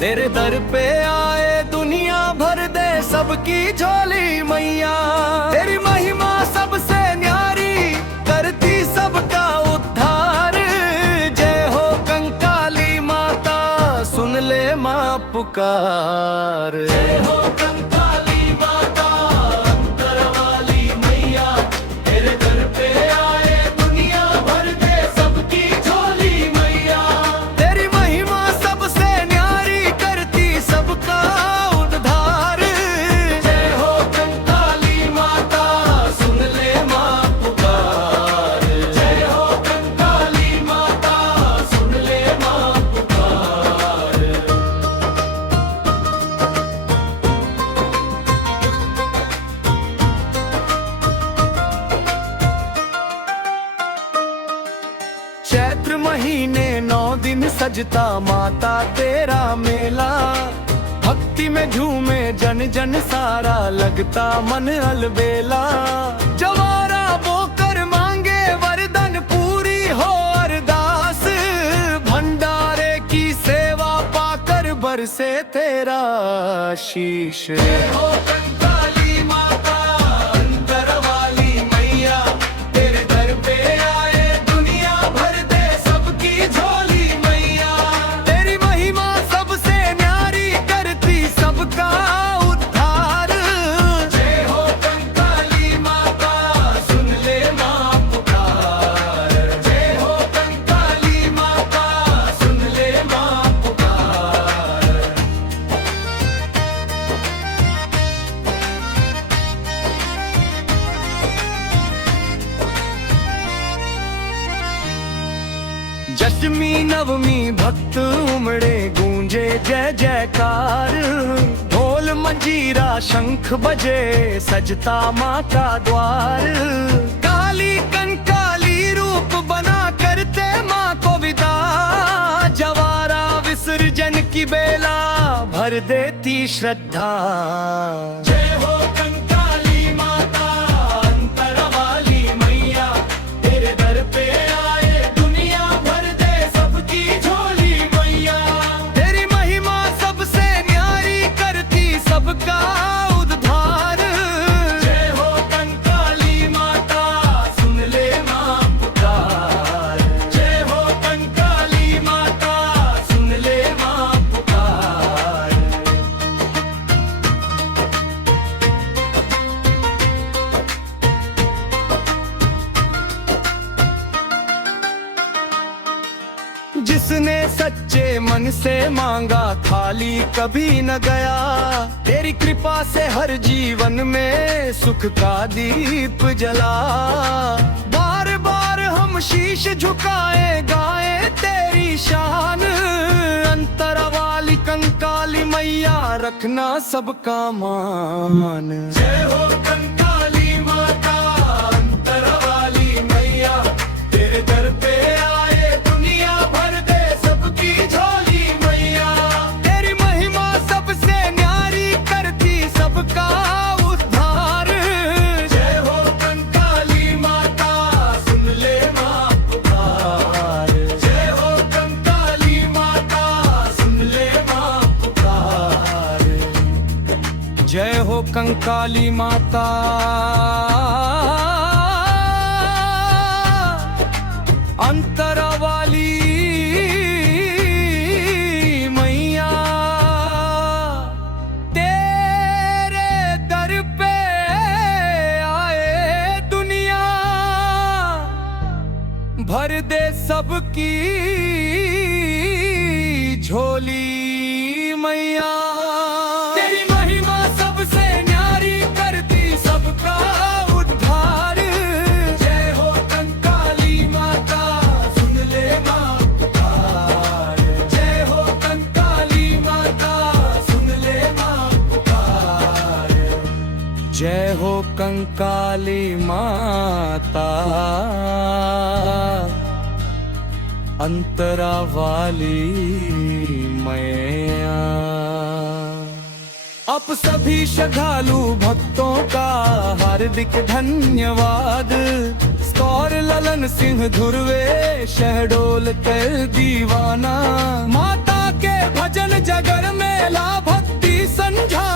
तेरे दर पे आए दुनिया भर दे सबकी झोली मैया। तेरी महिमा सबसे न्यारी करती सबका उद्धार। जय हो कंकाली माता सुन ले माँ पुकार। जय हो कंकाली माता अंतर वाली मैया। तेरे दर पे आए दुनिया भर दे सबकी झोली मैया। तेरी महिमा सबसे न्यारी करती सबका उद्धार। जय हो कंकाली माता सुन ले माँ पुकार। जय हो कंकाली माता सुन ले माँ पुकार। चैत्र महीने 9 दिन सजता माता तेरा मेला। भक्ति में झूमे जन जन सारा लगता मन अलबेला। जवारा बोकर मांगे वरदान पूरी हो अरदास। भंडारे की सेवा पाकर बरसे तेरा आशीष। जय हो कंकाली माता अंतर वाली मैया। तेरे दर पे आए दुनिया भर दे सबकी झोली मैया। तेरी महिमा सबसे न्यारी करती सबका उद्धार। जय हो कंकाली माता सुन ले माँ पुकार। जय हो कंकाली माता सुन ले माँ पुकार। दशमी नवमी भक्त उमड़े गूंजे जय जयकार। ढोल मंजीरा शंख बजे सजता माँ का द्वार। काली कंकाली रूप बना करते माँ को विदा। जवारा विसर्जन की बेला भर देती श्रद्धा। जय हो कंकाली माता अंतर वाली मैया। तेरे दर पे आए दुनिया भर दे सबकी झोली मैया। तेरी महिमा सबसे न्यारी करती सबका उद्धार। जय हो कंकाली माता सुन ले माँ पुकार। जय हो कंकाली माता सुन ले माँ पुकार। जिसने सच्चे मन से मांगा खाली कभी न गया। तेरी कृपा से हर जीवन में सुख का दीप जला। बार बार हम शीश झुकाए गाए तेरी शान। अंतर वाली कंकाली मैया रखना सबका मान। जय हो कंकाली माता अंतर वाली मैया। तेरे दर पे आए दुनिया भर दे सबकी झोली मैया। तेरी महिमा सबसे न्यारी करती सबका उद्धार। जय हो कंकाली माता सुन ले माँ पुकार। जय हो कंकाली माता सुन ले माँ पुकार। जय हो कंकाली माता अंतर वाली मैया। तेरे दर पे आए दुनिया भर दे सबकी झोली मैया। तेरी महिमा सबसे न्यारी करती सबका उद्धार। जय हो कंकाली माता सुन ले माँ पुकार। जय हो कंकाली माता सुन ले माँ पुकार। जय हो कंकाली माता अंतरा वाली मैया। आप सभी श्रद्धालु भक्तों का हार्दिक धन्यवाद। स्कौर ललन सिंह धुर्वे शहडोल कर दीवाना। माता के भजन जगर मेला भक्ति संझा